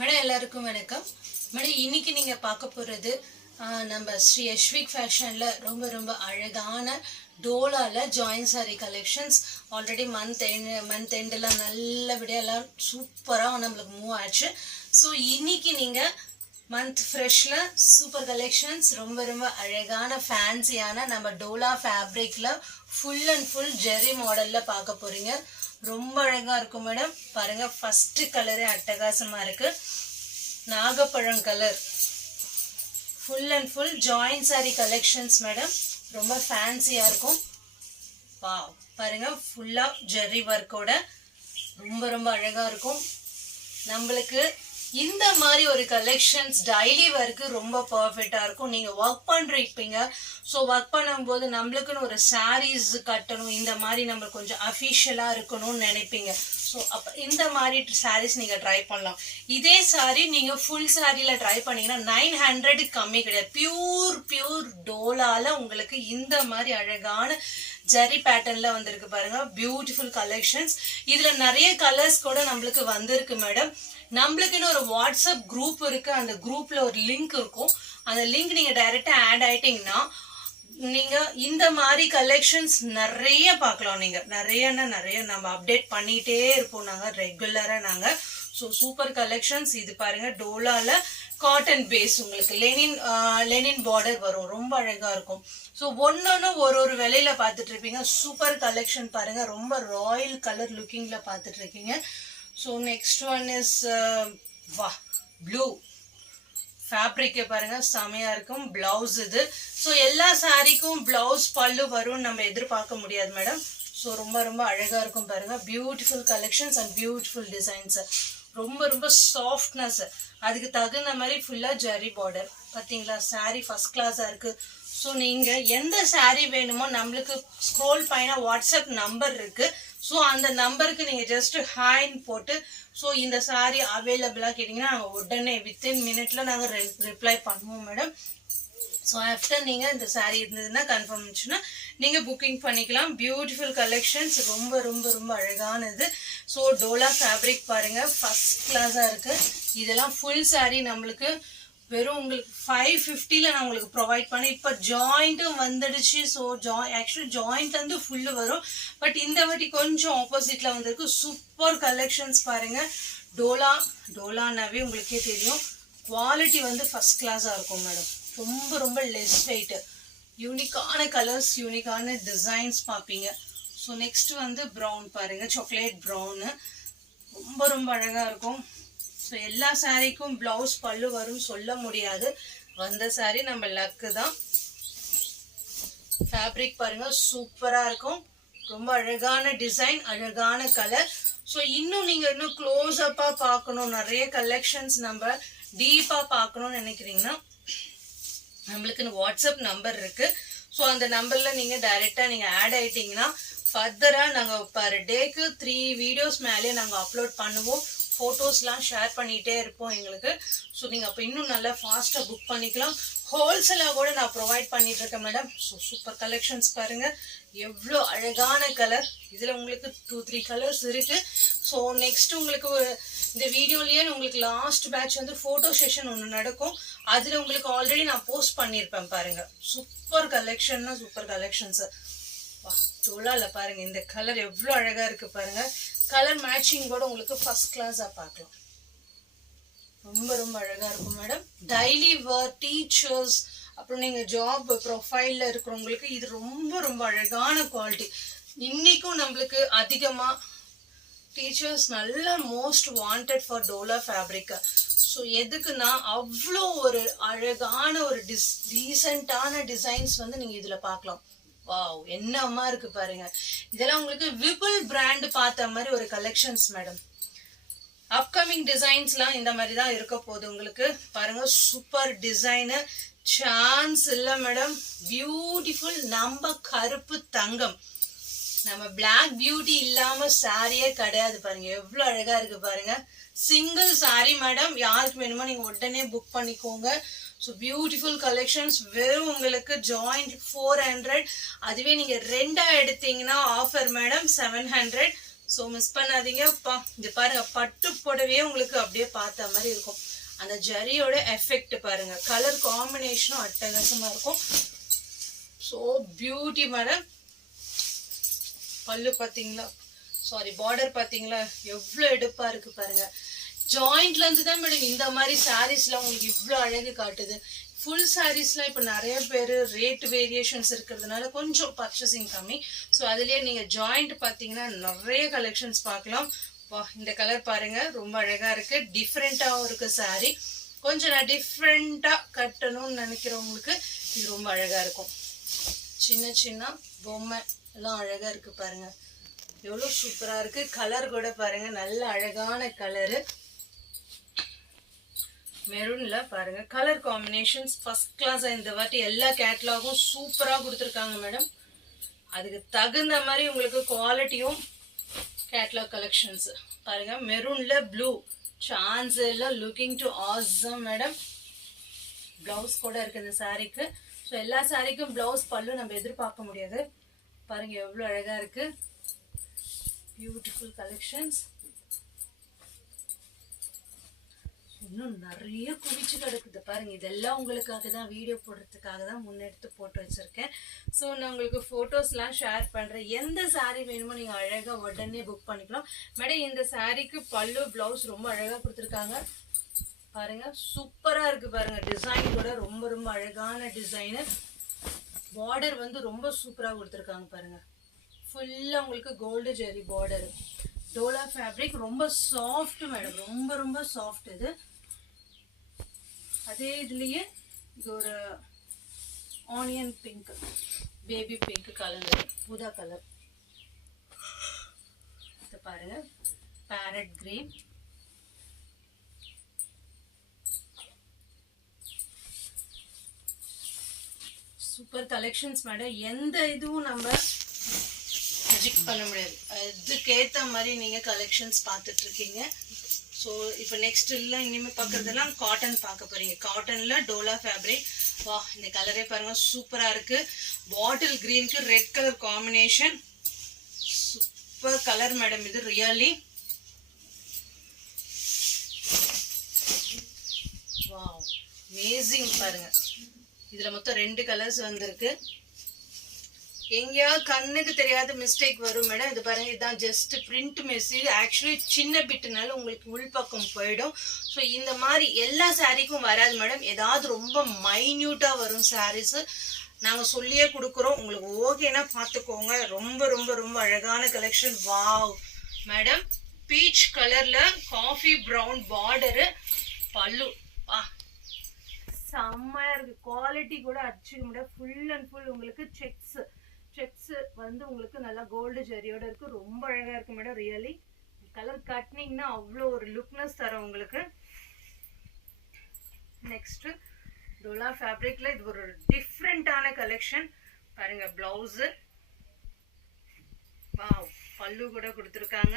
Madam எல்லாருக்கும் வணக்கம். Madam இன்னைக்கு நீங்க பார்க்க போறது நம்ம ஸ்ரீ யஷ்விக் ஃபேஷன்ல ரொம்ப அழகான டோலால join sari collections. Already month எண்டெல்லாம் நல்லபடியா எல்லாம் சூப்பரா நம்மளுக்கு மூவ் ஆச்சு. ஸோ இன்னைக்கு நீங்க மந்த் ஃப்ரெஷ்ல சூப்பர் கலெக்ஷன்ஸ் ரொம்ப அழகான ஃபேன்சியான நம்ம டோலா ஃபேப்ரிக்ல ஃபுல் அண்ட் ஃபுல் ஜெரி மாடல்ல பார்க்க போறீங்க. ரொம்ப அழகா இருக்கும் மேடம். பாருங்க, ஃபர்ஸ்ட் கலரே அட்டகாசமா இருக்கு. நாகப்பழம் colour full and full join sari collections madam. ரொம்ப ஃபேன்சியா இருக்கும். வாவ், பாருங்க, ஃபுல்லா ஜெரி ஒர்க்கோட ரொம்ப அழகா இருக்கும். நம்மளுக்கு இந்த மாதிரி ஒரு கலெக்ஷன்ஸ் டெய்லி ஒர்க்கு ரொம்ப பர்ஃபெக்டா இருக்கும். நீங்க ஒர்க் பண்றீங்க, ஸோ ஒர்க் பண்ணும்போது நம்மளுக்குன்னு ஒரு சாரீஸ் கட்டணும், இந்த மாதிரி நம்ம கொஞ்சம் அஃபிஷியலா இருக்கணும்னு நினைப்பீங்க. ஸோ அப்போ இந்த மாதிரி சாரீஸ் நீங்க ட்ரை பண்ணலாம். இதே சாரி நீங்க ஃபுல் சாரியில ட்ரை பண்ணீங்கன்னா 900 கம்மி கிடையாது. பியூர் டோலால உங்களுக்கு இந்த மாதிரி அழகான ஜரி பேட்டர்ன்ல வந்திருக்கு பாருங்க. Beautiful collections. இதுல நிறைய கலர்ஸ் கூட நம்மளுக்கு வந்திருக்கு மேடம். நம்மளுக்குன்னு ஒரு வாட்ஸ்அப் குரூப் இருக்கு. அந்த குரூப்ல ஒரு லிங்க் இருக்கும். அந்த லிங்க் நீங்க டைரக்டா ஆட் ஆயிட்டீங்கன்னா நீங்க இந்த மாதிரி கலெக்ஷன்ஸ் நிறைய பார்க்கலாம். நீங்க நிறைய நம்ம அப்டேட் பண்ணிட்டே இருப்போம் நாங்க ரெகுலரா நாங்க. So super collections. இது பாருங்க, டோலால காட்டன் பேஸ் உங்களுக்கு லெனின் பார்டர் வரும். ரொம்ப அழகா இருக்கும். ஸோ ஒன்னொன்னு ஒரு விலையில பார்த்துட்டு இருப்பீங்க. சூப்பர் கலெக்ஷன் பாருங்க. ரொம்ப ராயல் கலர் லுக்கிங்ல பார்த்துட்டு இருக்கீங்க. ஸோ நெக்ஸ்ட் ஒன் இஸ் வா ப்ளூ ஃபேப்ரிக்கை பாருங்க, செமையா இருக்கும். பிளவுஸ் இது. ஸோ எல்லா சாரிக்கும் பிளவுஸ் பல்லு வரும் நம்ம எதிர்பார்க்க முடியாது மேடம். ஸோ ரொம்ப அழகா இருக்கும் பாருங்க. Beautiful collections and beautiful designs. ரொம்ப சாஃப்ட்னஸ். அதுக்கு தகுந்த மாதிரி ஃபுல்லா ஜரி பார்டர். பாத்தீங்களா, சாரி ஃபர்ஸ்ட் கிளாஸா இருக்கு. ஸோ நீங்க எந்த சாரி வேணுமோ நம்மளுக்கு ஸ்க்ரோல் பண்ண வாட்ஸ்அப் நம்பர் இருக்கு. ஸோ அந்த நம்பருக்கு நீங்க ஜஸ்ட் ஹாய்ன்னு போட்டு ஸோ இந்த சாரி அவைலபிளா கேட்டீங்கன்னா நாங்கள் உடனே வித்தின் மினிட்ல நாங்கள் ரிப்ளை பண்ணுவோம் மேடம். ஸோ ஆஃப்டர் நீங்க இந்த சாரி இருந்ததுன்னா கன்ஃபார்ம் ஆச்சுன்னா நீங்க புக்கிங் பண்ணிக்கலாம். Beautiful collections. ரொம்ப அழகானது. ஸோ டோலா ஃபேப்ரிக் பாருங்க, ஃபர்ஸ்ட் கிளாஸா இருக்கு. இதெல்லாம் ஃபுல் சாரி நம்மளுக்கு வெறும் உங்களுக்கு 550ல நான் உங்களுக்கு ப்ரொவைட் பண்ணேன். இப்போ ஜாயிண்ட்டும் வந்துடுச்சு. ஸோ ஆக்சுவலி ஜாயிண்ட் வந்து ஃபுல்லு வரும். பட் இந்த வாட்டி கொஞ்சம் ஆப்போசிட்ல வந்திருக்கு. சூப்பர் கலெக்ஷன்ஸ் பாருங்க. டோலானாவே உங்களுக்கே தெரியும், குவாலிட்டி வந்து ஃபர்ஸ்ட் கிளாஸா இருக்கும் மேடம். ரொம்ப லெஸ் வெயிட். யூனிக்கான கலர்ஸ், யூனிக்கான டிசைன்ஸ் பார்ப்பீங்க. ஸோ நெக்ஸ்ட் வந்து ப்ரௌன் பாருங்க, சாக்லேட் ப்ரௌனு. ரொம்ப அழகா இருக்கும். ஸோ எல்லா சாரிக்கும் பிளவுஸ் பல்லு வரும் சொல்ல முடியாது. வந்த சாரி நம்ம லக்கு தான். ஃபேப்ரிக் பாருங்க, சூப்பரா இருக்கும். ரொம்ப அழகான டிசைன், அழகான கலர். ஸோ இன்னும் நீங்க இன்னும் க்ளோஸ் அப்பா பார்க்கணும், நிறைய கலெக்ஷன்ஸ் நம்ம டீப்பா பார்க்கணும்னு நினைக்கிறீங்கன்னா நம்மளுக்கு வாட்ஸ்அப் நம்பர் இருக்கு. ஸோ அந்த நம்பர்ல நீங்க டைரக்டா நீங்க ஆட் ஆயிட்டீங்கன்னா ஃபர்தரா நாங்க பர் டேக்கு 3 வீடியோஸ் மேலே நாங்க அப்லோட் பண்ணுவோம். ஃபோட்டோஸ்லாம் ஷேர் பண்ணிகிட்டே இருப்போம் எங்களுக்கு. ஸோ நீங்கள் அப்போ இன்னும் நல்லா ஃபாஸ்ட்டாக புக் பண்ணிக்கலாம். ஹோல்சேலாக கூட நான் ப்ரொவைட் பண்ணிட்டு இருக்கேன் மேடம். ஸோ சூப்பர் கலெக்ஷன்ஸ் பாருங்கள், எவ்வளோ அழகான கலர். இதில் உங்களுக்கு 2-3 கலர்ஸ் இருக்குது. ஸோ நெக்ஸ்ட் உங்களுக்கு இந்த வீடியோலேயே உங்களுக்கு லாஸ்ட் பேட்ச் வந்து ஃபோட்டோ செஷன் ஒன்று நடக்கும். அதில் உங்களுக்கு ஆல்ரெடி நான் போஸ்ட் பண்ணியிருப்பேன் பாருங்கள். சூப்பர் கலெக்ஷன்னா சூப்பர் கலெக்ஷன்ஸு. வா, டோலால பாருங்க, இந்த கலர் எவ்வளோ அழகா இருக்கு பாருங்க. கலர் மேட்சிங் கூட உங்களுக்கு ஃபர்ஸ்ட் கிளாஸா பார்க்கலாம். ரொம்ப அழகா இருக்கும் மேடம். டெய்லி வேர் டீச்சர்ஸ், அப்புறம் நீங்க ஜாப் ப்ரொஃபைல்ல இருக்கிறவங்களுக்கு இது ரொம்ப அழகான குவாலிட்டி. இன்னைக்கும் நம்மளுக்கு அதிகமா டீச்சர்ஸ் நல்ல most wanted for Dola fabric. So எதுக்குன்னா அவ்வளோ ஒரு அழகான ஒரு டீசென்டான டிசைன்ஸ் வந்து நீங்க இதுல பார்க்கலாம். வாவ், என்னமா இருக்கு பாருங்க. இதெல்லாம் உங்களுக்கு விபுல் பிராண்ட் பார்த்த மாதிரி ஒரு கலெக்ஷன்ஸ் மேடம். அப்கமிங் டிசைன்ஸ்லாம் இந்த மாதிரி தான் இருக்க போகுது உங்களுக்கு. பாருங்க, சூப்பர் டிசைனு, சான்ஸ் இல்ல மேடம். பியூட்டிஃபுல். நம்ம கருப்பு தங்கம், நம்ம பிளாக் பியூட்டி இல்லாம சாரியே கிடையாது பாருங்க. எவ்வளவு அழகா இருக்கு பாருங்க. Single sari madam. யாருக்கு வேணுமோ நீங்க உடனே புக் பண்ணிக்கோங்க. So beautiful collections. வெறும் உங்களுக்கு ஜாயிண்ட் 400. அதுவே நீங்க ரெண்டா எடுத்தீங்கன்னா ஆஃபர் மேடம் 700. ஸோ மிஸ் பண்ணாதீங்கப்பா. இது பாருங்க, பட்டு புடவையே உங்களுக்கு அப்படியே பார்த்த மாதிரி இருக்கும். அந்த ஜரியோட எஃபெக்ட் பாருங்க, கலர் காம்பினேஷனும் அட்டகாசமா இருக்கும். So beauty madam. பல்லு பார்த்தீங்களா, சாரி பார்டர் பார்த்தீங்களா எவ்வளோ எடுப்பா இருக்கு பாருங்க. ஜாயிண்ட்ல இருந்து தான் மேடம் இந்த மாதிரி சாரீஸ்லாம் உங்களுக்கு இவ்வளோ அழகு காட்டுது. ஃபுல் சாரீஸ்லாம் இப்போ நிறைய பேர் ரேட் வேரியேஷன்ஸ் இருக்கிறதுனால கொஞ்சம் பர்ச்சேசிங் கம்மி. ஸோ அதுலேயே நீங்கள் ஜாயிண்ட் பார்த்தீங்கன்னா நிறைய கலெக்ஷன்ஸ் பார்க்கலாம். வா, இந்த கலர் பாருங்க, ரொம்ப அழகா இருக்கு. டிஃப்ரெண்ட்டாகவும் இருக்கு சாரீ. கொஞ்சம் நான் டிஃப்ரெண்ட்டாக கட்டணும்னு நினைக்கிறவங்களுக்கு இது ரொம்ப அழகா இருக்கும். சின்ன சின்ன பொம்மை எல்லாம் அழகா இருக்கு பாருங்க, எவ்வளோ சூப்பரா இருக்கு. கலர் கூட பாருங்க, நல்ல அழகான கலரு. மெரூன்ல பாருங்க, கலர் காம்பினேஷன்ஸ் ஃபர்ஸ்ட் கிளாஸ். இந்த வாட்டி எல்லா கேட்லாகும் சூப்பரா கொடுத்துருக்காங்க மேடம். அதுக்கு தகுந்த மாதிரி உங்களுக்கு குவாலிட்டியும் கேட்லாக் கலெக்ஷன்ஸ் பாருங்க. மெரூன்ல ப்ளூ சான்ஸ் எல்லாம் looking to awesome madam. Blouse கூட இருக்கு இந்த சாரீக்கு. ஸோ எல்லா சாரீக்கும் பிளவுஸ் பல்லு நம்ம எதிர்பார்க்க முடியாது. பாருங்க எவ்வளோ அழகா இருக்கு. Beautiful collections. இன்னும் நிறைய குவிச்சு கிடக்குது பாருங்க. இதெல்லாம் உங்களுக்காக தான், வீடியோ போடுறதுக்காக தான் முன்னெடுத்து போட்டு வச்சிருக்கேன். ஸோ நான் உங்களுக்கு ஃபோட்டோஸ்லாம் ஷேர் பண்ணுறேன். எந்த சாரீ வேணுமோ நீங்கள் அழகாக உடனே புக் பண்ணிக்கலாம் மேடம். இந்த சாரீக்கு பல்லு பிளவுஸ் ரொம்ப அழகாக கொடுத்துருக்காங்க பாருங்க. சூப்பரா இருக்கு பாருங்க. டிசைன் கூட ரொம்ப ரொம்ப அழகான டிசைனு. பார்டர் வந்து ரொம்ப சூப்பரா கொடுத்துருக்காங்க பாருங்க. ஃபுல்லா உங்களுக்கு கோல்டு ஜெரி பார்டர். டோலா ஃபேப்ரிக் ரொம்ப சாஃப்ட் மேடம், ரொம்ப ரொம்ப சாஃப்ட் இது. அதே இதுலயே இது ஒரு onion pink, baby pink colour, ஊதா கலர். இது பாருங்க, farad green. Super collections madam. எந்த இதுவும் நம்ம ப்ரொஜெக்ட் பண்ண முடியாது. அதுக்கேற்ற மாதிரி நீங்கள் கலெக்ஷன்ஸ் பார்த்துட்டு இருக்கீங்க. ஸோ இப்போ நெக்ஸ்ட் இல்லை, இனிமேல் பார்க்குறதெல்லாம் காட்டன் பார்க்க போகிறீங்க. காட்டனில் டோலா ஃபேப்ரிக். வா, இந்த கலரே பாருங்கள், சூப்பராக இருக்குது. பாட்டில் க்ரீனுக்கு red colour combination. Super colour madam இது, ரியலி. வா, அமேசிங் பாருங்கள். இதுல மொத்தம் 2 கலர்ஸ் வந்திருக்கு. எங்கேயா கண்ணுக்கு தெரியாத மிஸ்டேக் வரும் மேடம். இது பாருங்க, இதுதான் ஜஸ்ட் பிரிண்ட் மிஸ். இது ஆக்சுவலி சின்ன பிட்டுனால உங்களுக்கு உள்பக்கம் போயிடும். ஸோ இந்த மாதிரி எல்லா சாரீக்கும் வராது மேடம். ஏதாவது ரொம்ப மைன்யூட்டா வரும் சாரீஸ். நாங்க சொல்லியே கொடுக்குறோம், உங்களுக்கு ஓகேனா பார்த்துக்கோங்க. ரொம்ப ரொம்ப ரொம்ப அழகான கலெக்ஷன். வாவ் மேடம், பீச் கலர்ல காஃபி ப்ரௌன் பார்டரு, பல்லு. வா, செம்மையா இருக்கு. குவாலிட்டி கூட அடிச்சுக்க முடியாது. ஃபுல் அண்ட் ஃபுல் உங்களுக்கு செக்ஸ் வந்து உங்களுக்கு நல்லா கோல்டு ஜெரியோட இருக்கு. ரொம்ப அழகா இருக்கு மேடம். ரியலி கலர் கட்னிங்னா அவ்வளோ ஒரு லுக்னஸ் தரும் உங்களுக்கு. நெக்ஸ்ட் டோலா ஃபேப்ரிக்ல இது ஒரு டிஃப்ரெண்டான கலெக்ஷன் பாருங்க. பிளவுஸ், வாவ், பல்லு கூட கொடுத்துருக்காங்க.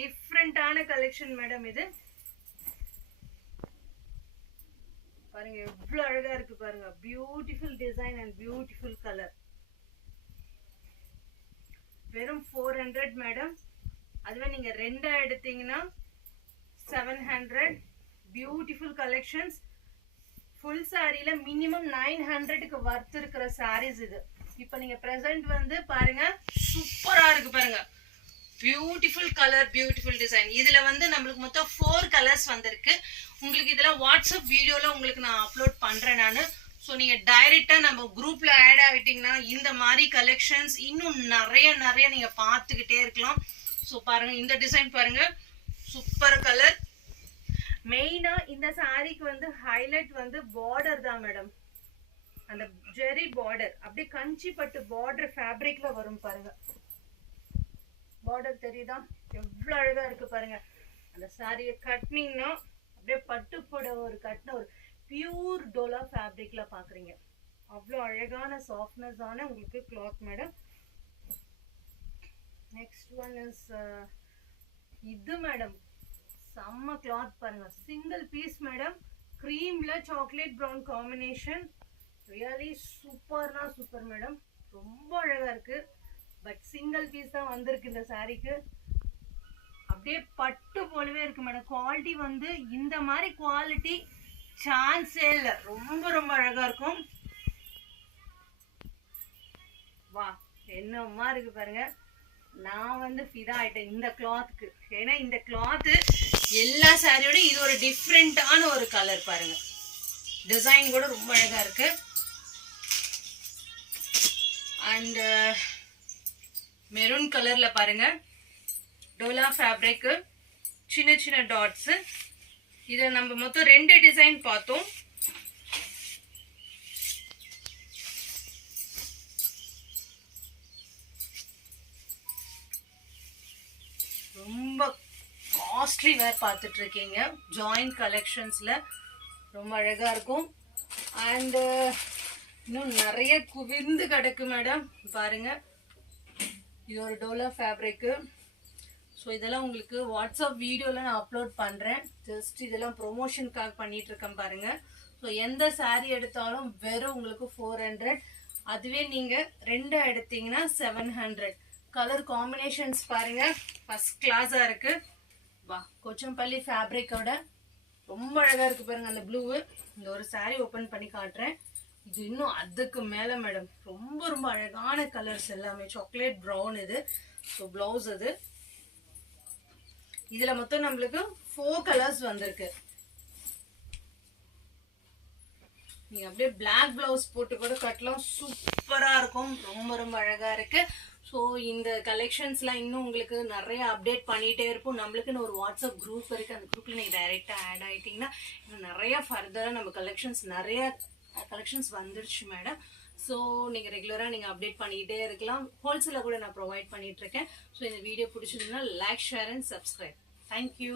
டிஃப்ரெண்டான கலெக்ஷன் மேடம் இது. பாருங்க எவ்வளவு அழகா இருக்கு பாருங்க. Beautiful design and beautiful colour. வெறும் 400 மேடம். அதுவே நீங்க ரெண்டா எடுத்தீங்கன்னா 700. Beautiful collections. ஃபுல் சாரியில மினிமம் 900க்கு வர்த் இருக்கிற சாரீஸ் இது. இப்போ நீங்க பிரசன்ட் வந்து பாருங்க, சூப்பரா இருக்கு பாருங்க. Beautiful colour, beautiful design. இதுல வந்து நம்மளுக்கு மொத்தம் 4 கலர்ஸ் வந்திருக்கு. உங்களுக்கு இதெல்லாம் வாட்ஸ்அப் வீடியோல உங்களுக்கு நான் அப்லோட் பண்றேன் நானு. ஸோ நீங்க டைரக்டா நம்ம குரூப்ல ஆட் ஆகிட்டீங்கன்னா இந்த மாதிரி கலெக்ஷன்ஸ் இன்னும் நிறைய நிறைய நீங்க பார்த்துக்கிட்டே இருக்கலாம். ஸோ பாருங்க, இந்த டிசைன் பாருங்க, சூப்பர் கலர். மெயினா இந்த சாரிக்கு வந்து ஹைலைட் வந்து பார்டர் தான் மேடம். அந்த ஜெரி பார்டர் அப்படியே கஞ்சி பட்டு பார்டர் ஃபேப்ரிக்ல வரும் பாருங்க. பார்டர் தெரியுதா, எவ்வளவு அழகா இருக்கு பாருங்க. அந்த சாரியை கட்டினீங்கன்னா அப்படியே பட்டு புடவை ஒரு கட்டின ஒரு பியூர் டோலா ஃபேப்ரிக்ல பாக்குறீங்க. அவ்வளோ அழகான சாஃப்ட்னஸ் ஆன உங்களுக்கு cloth madam. Next one is இது மேடம், செம்ம கிளாத் பாருங்க. Single piece madam. கிரீம்ல சாக்லேட் ப்ரௌன் காம்பினேஷன். ரியலி சூப்பர்னா சூப்பர் மேடம். ரொம்ப அழகா இருக்கு. பட் சிங்கிள் பீஸ் தான் வந்திருக்கு இந்த சாரீக்கு. அப்படியே பட்டு போலவே இருக்கு மேடம். குவாலிட்டி வந்து இந்த மாதிரி குவாலிட்டி சான்ஸே இல்லை. ரொம்ப ரொம்ப அழகா இருக்கும். வா என்னமா இருக்கு பாருங்க. நான் வந்து ஃபிதா ஆயிட்டேன் இந்த கிளாத்துக்கு. ஏன்னா இந்த கிளாத்து எல்லா சாரியோட இது ஒரு டிஃப்ரெண்டான ஒரு கலர் பாருங்க. டிசைன் கூட ரொம்ப அழகா இருக்கு. அண்ட் மெரூன் கலர்ல பாருங்க. டோலா ஃபேப்ரிக், சின்ன சின்ன டாட்ஸ். இதை நம்ம மொத்தம் 2 டிசைன் பார்த்தோம். ரொம்ப காஸ்ட்லி வேர் பார்த்துட்டு இருக்கீங்க. ஜாயிண்ட் கலெக்ஷன்ஸ்ல ரொம்ப அழகா இருக்கும். அண்ட் இன்னும் நிறைய குவிந்து கிடக்கு மேடம் பாருங்க. இது ஒரு டோலா ஃபேப்ரிக்கு. ஸோ இதெல்லாம் உங்களுக்கு வாட்ஸ்அப் வீடியோவில் நான் அப்லோட் பண்ணுறேன். ஜஸ்ட் இதெல்லாம் ப்ரொமோஷனுக்காக பண்ணிட்டு இருக்கேன் பாருங்க. ஸோ எந்த சாரீ எடுத்தாலும் வெறும் உங்களுக்கு 400. அதுவே நீங்கள் 2 எடுத்தீங்கன்னா 700. கலர் காம்பினேஷன்ஸ் பாருங்க ஃபர்ஸ்ட் கிளாஸாக இருக்கு. வா கொச்சம்பள்ளி ஃபேப்ரிக்கோட ரொம்ப அழகாக இருக்கு பாருங்க. அந்த ப்ளூ இந்த ஒரு சாரீ ஓப்பன் பண்ணி காட்டுறேன். இது இன்னும் அதுக்கு மேலே மேடம். ரொம்ப ரொம்ப அழகான கலர்ஸ் எல்லாமே. சாக்லேட் ப்ரௌன் இது. ஸோ ப்ளவுஸ் இது. இதுல மொத்தம் நம்மளுக்கு 4 கலர்ஸ் வந்திருக்கு. நீங்க அப்படியே பிளாக் பிளவுஸ் போட்டு கூட கட்டலாம். சூப்பரா இருக்கும். ரொம்ப ரொம்ப அழகா இருக்கு. ஸோ இந்த கலெக்ஷன்ஸ்லாம் இன்னும் உங்களுக்கு நிறைய அப்டேட் பண்ணிட்டே இருப்போம். நம்மளுக்குன்னு ஒரு வாட்ஸ்அப் குரூப் இருக்கு. அந்த குரூப்ல நீங்க டைரக்டா ஆட் ஆயிட்டீங்கன்னா இன்னும் நிறைய ஃபர்தரா நம்ம நிறைய கலெக்ஷன்ஸ் வந்துருச்சு மேடம். ஸோ நீங்கள் ரெகுலராக நீங்கள் அப்டேட் பண்ணிக்கிட்டே இருக்கலாம். ஹோல்சேலாக கூட நான் ப்ரொவைட் பண்ணிட்டு இருக்கேன். ஸோ இந்த வீடியோ பிடிச்சிருந்தா like, share and subscribe. Thank you.